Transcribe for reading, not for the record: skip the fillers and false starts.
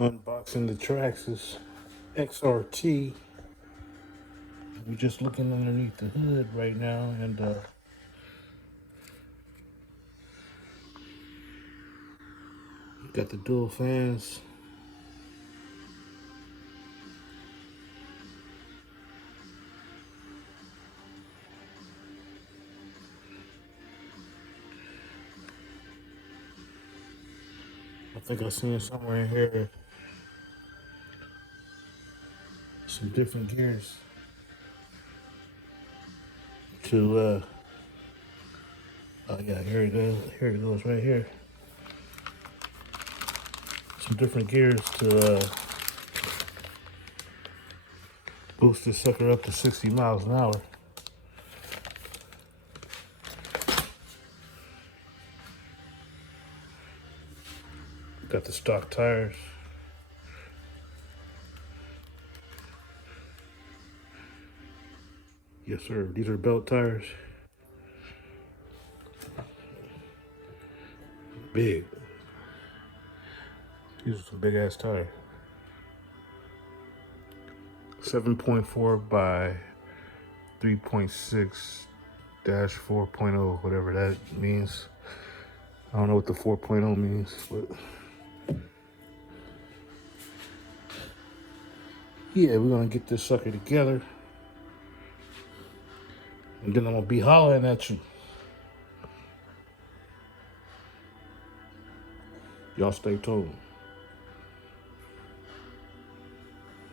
Unboxing the Traxxas XRT. We're just looking underneath the hood right now, and got the dual fans. I think I seen somewhere in here some different gears to oh yeah, here it goes. Here it goes right here. Some different gears to boost this sucker up to 60 miles an hour. Got the stock tires. Yes, sir. These are belt tires. Big. These are some big ass tires. 7.4 by 3.6 dash 4.0, whatever that means. I don't know what the 4.0 means, but yeah, we're gonna get this sucker together, and then I'm gonna be hollering at you. Y'all stay tuned.